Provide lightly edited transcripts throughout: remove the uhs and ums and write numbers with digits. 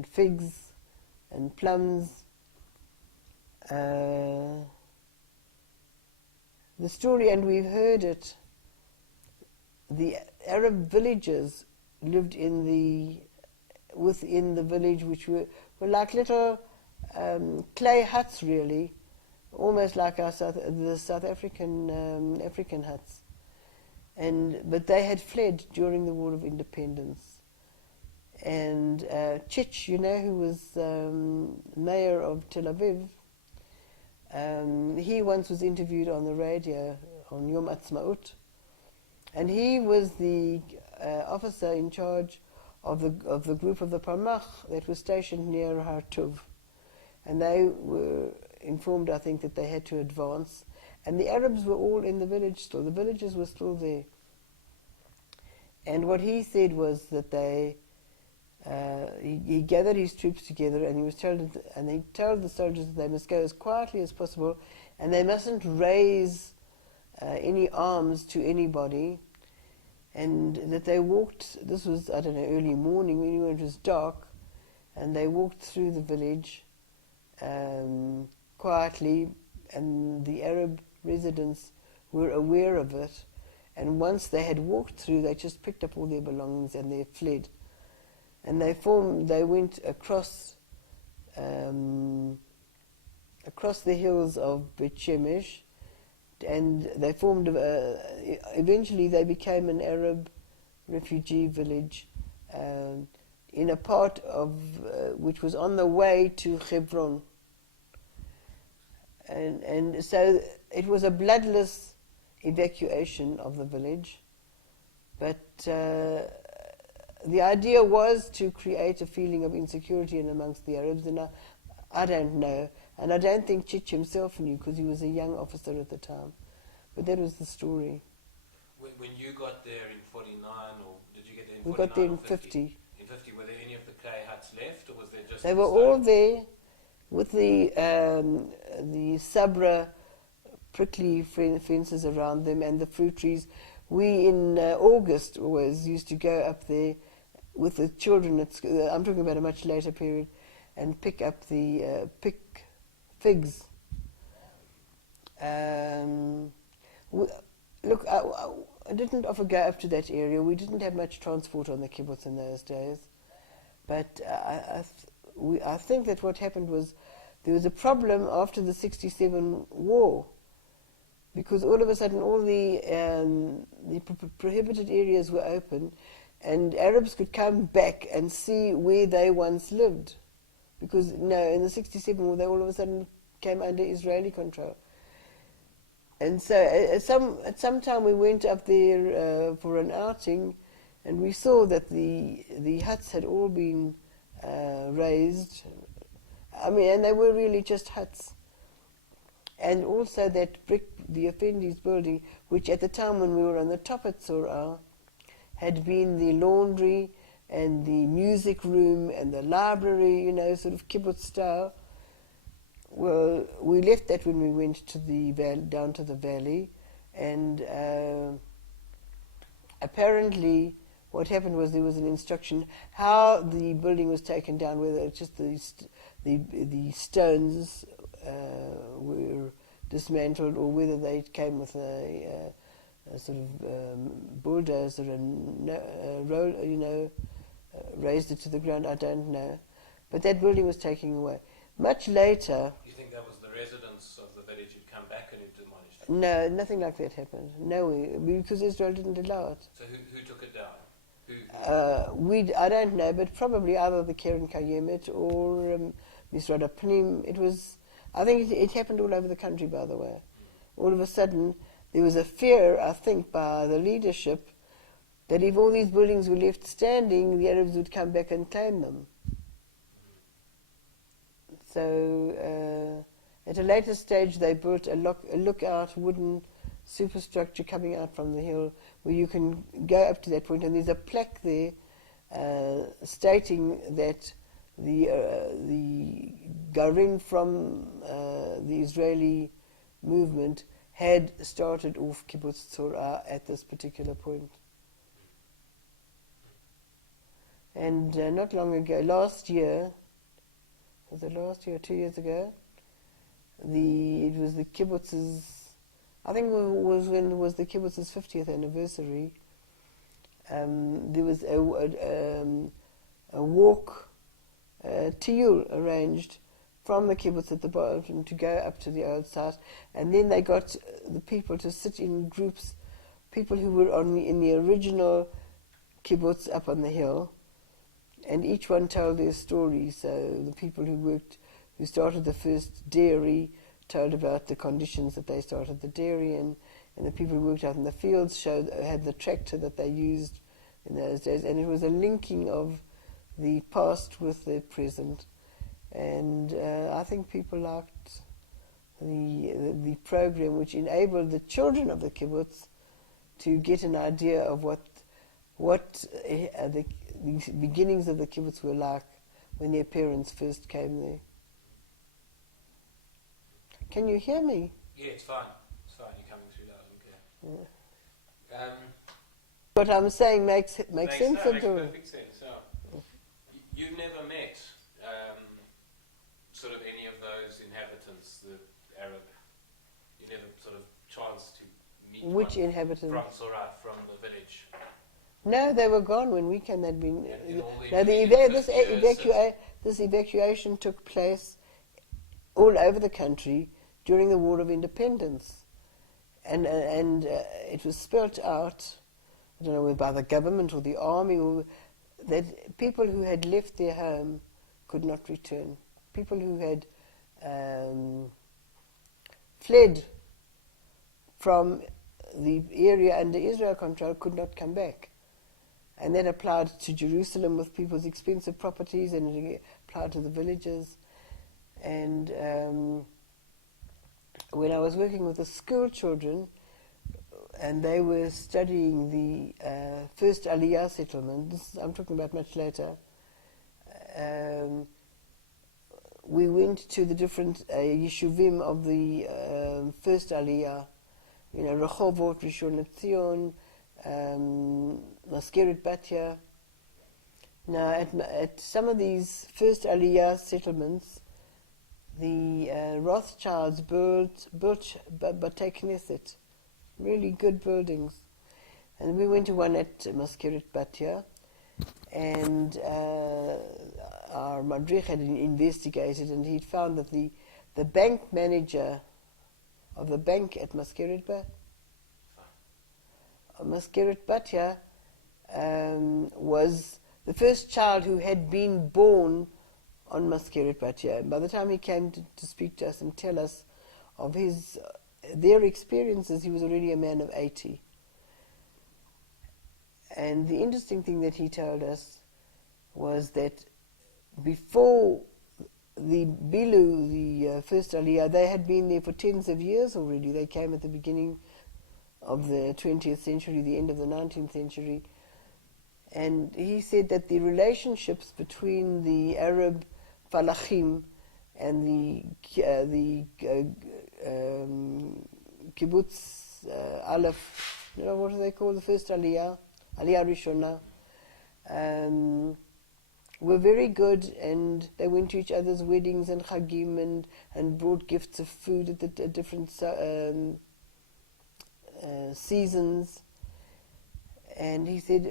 and figs and plums. The story, and we've heard it, the Arab villagers lived within the village, which were like little clay huts, really, almost like the South African huts. But they had fled during the War of Independence. And Chich, who was mayor of Tel Aviv, he once was interviewed on the radio on Yom Ha'atzmaut, and he was the officer in charge of the group of the Palmach that was stationed near Har Tov. And they were informed, I think, that they had to advance. And the Arabs were all in the village still. The villagers were still there. And what he said was that he gathered his troops together, and he told the soldiers that they must go as quietly as possible, and they mustn't raise any arms to anybody, and that they walked. This was, early morning, when it was dark, and they walked through the village quietly, and the Arab residents were aware of it. And once they had walked through, they just picked up all their belongings and they fled. And they went across the hills of Bet Shemesh, and they formed. Eventually, they became an Arab refugee village in a part of which was on the way to Hebron. And so it was a bloodless evacuation of the village, but the idea was to create a feeling of insecurity amongst the Arabs, and I don't know, and I don't think Chich himself knew, because he was a young officer at the time, but that was the story. When you got there in 49, or did you get there in 49? We got there in 50. In 50, were there any of the clay huts left, or was there just... They were all there with the sabra prickly fences around them and the fruit trees. We in August always used to go up there with the children at school. I'm talking about a much later period, and pick up the figs. Look, I didn't often go up to that area. We didn't have much transport on the kibbutz in those days, but I think that what happened was there was a problem after the 67 war, because all of a sudden all the prohibited areas were open, and Arabs could come back and see where they once lived, because in the 67 war they all of a sudden came under Israeli control. And so at some time we went up there for an outing, and we saw that the huts had all been raised. And they were really just huts. And also that the Effendi's building, which at the time when we were on the top at Tzorah, had been the laundry and the music room and the library, sort of kibbutz style. Well, we left that when we went to down to the valley, and apparently what happened was there was an instruction how the building was taken down, whether it's just the stones were dismantled, or whether they came with a sort of bulldozer and raised it to the ground. I don't know, but that building was taken away. Much later... You think that was the residents of the village who'd come back and who demolished it? No, nothing like that happened. No, because Israel didn't allow it. So who took it down? I don't know, but probably either the Keren Kayemet or Misrad Plitim. I think it happened all over the country, by the way. All of a sudden, there was a fear, I think, by the leadership that if all these buildings were left standing, the Arabs would come back and claim them. So at a later stage they built a lookout wooden superstructure coming out from the hill where you can go up to that point, and there's a plaque there stating that the Garin from the Israeli movement had started off Kibbutz Tzorah at this particular point. And not long ago, last year, was it last year, 2 years ago? It was the kibbutz's, I think it was when it was the kibbutz's 50th anniversary. There was a walk, tiyul arranged from the kibbutz at the bottom to go up to the old site, and then they got the people to sit in groups, people who were in the original kibbutz up on the hill, and each one told their story. So the people who started the first dairy told about the conditions that they started the dairy, and the people who worked out in the fields had the tractor that they used in those days, and it was a linking of the past with the present. And I think people liked the program, which enabled the children of the kibbutz to get an idea of what the beginnings of the kibbutz were like when their parents first came there. Can you hear me? Yeah, it's fine. It's fine. You're coming through loud and clear. Yeah. What I'm saying makes sense. Makes perfect sense. Yeah. You've never met sort of any of those inhabitants, the Arab. You never sort of chanced to meet which inhabitants? From Surah, from the village. No, they were gone when we came. They'd been. This evacuation took place all over the country during the War of Independence, and it was spelt out. I don't know whether by the government or the army, that people who had left their home could not return. People who had fled from the area under Israel control could not come back. And that applied to Jerusalem with people's expensive properties, and it applied to the villages. And when I was working with the school children, and they were studying the first Aliyah settlement, I'm talking about much later, we went to the different yeshuvim of the first Aliyah, Rehovot, Rishon LeZion, Maskeret Batya. Now, at some of these first Aliyah settlements, the Rothschilds built Batei Knesset, really good buildings. And we went to one at Maskeret Batya, and our madrich had investigated, and he'd found that the bank manager of the bank at Maskeret Batya was the first child who had been born on Maskeret Batya. By the time he came to speak to us and tell us of their experiences, he was already a man of 80. And the interesting thing that he told us was that before the Bilu, the first Aliyah, they had been there for tens of years already. They came at the beginning of the 20th century, the end of the 19th century. And he said that the relationships between the Arab falachim and the kibbutz Aleph, what do they call the first Aliyah? Aliyah Rishona, were very good, and they went to each other's weddings and chagim and brought gifts of food at the different seasons. And he said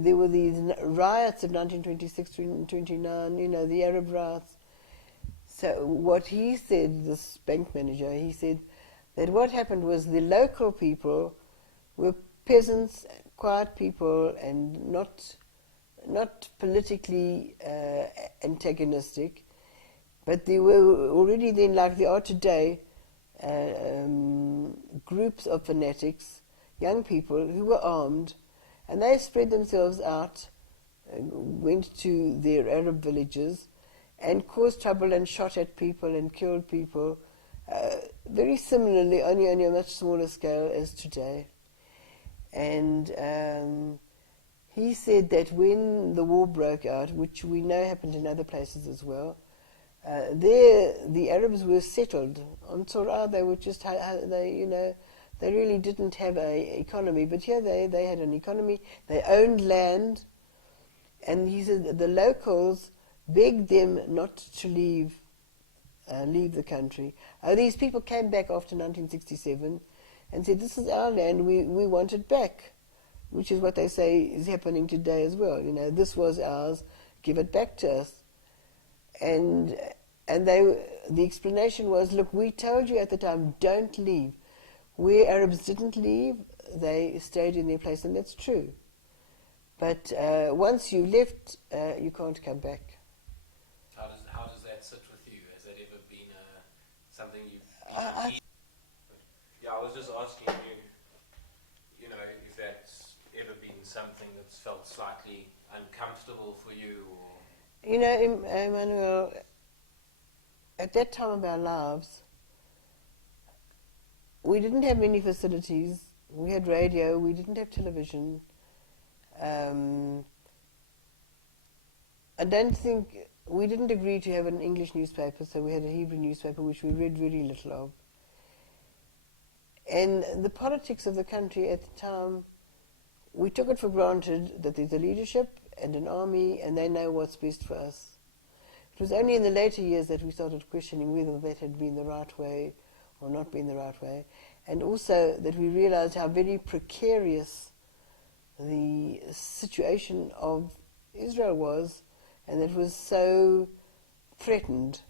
there were these riots of 1926 and 1929, the Arab riots. So what he said, this bank manager, he said that what happened was the local people were peasants, quiet people, and not politically antagonistic, but there were already then, like there are today, groups of fanatics, young people who were armed, and they spread themselves out, went to their Arab villages, and caused trouble and shot at people and killed people, very similarly, only on a much smaller scale as today. And he said that when the war broke out, which we know happened in other places as well, there the Arabs were settled on Torah. They were just they really didn't have an economy, but here they had an economy. They owned land, And he said that the locals begged them not to leave the country. These people came back after 1967 and said, this is our land, we want it back, which is what they say is happening today as well. You know, this was ours, give it back to us. And the explanation was, look, we told you at the time, don't leave. Where Arabs didn't leave, they stayed in their place, and that's true. But once you left, you can't come back. How does that sit with you? Has that ever been something you've... Yeah, I was just asking you, if that's ever been something that's felt slightly uncomfortable for you, or... You know, Emmanuel, at that time of our lives, we didn't have many facilities. We had radio, we didn't have television. I don't think, we didn't agree to have an English newspaper, so we had a Hebrew newspaper which we read very little of. And the politics of the country at the time, we took it for granted that there's a leadership and an army and they know what's best for us. It was only in the later years that we started questioning whether that had been the right way or not been the right way, and also that we realized how very precarious the situation of Israel was, and it was so threatened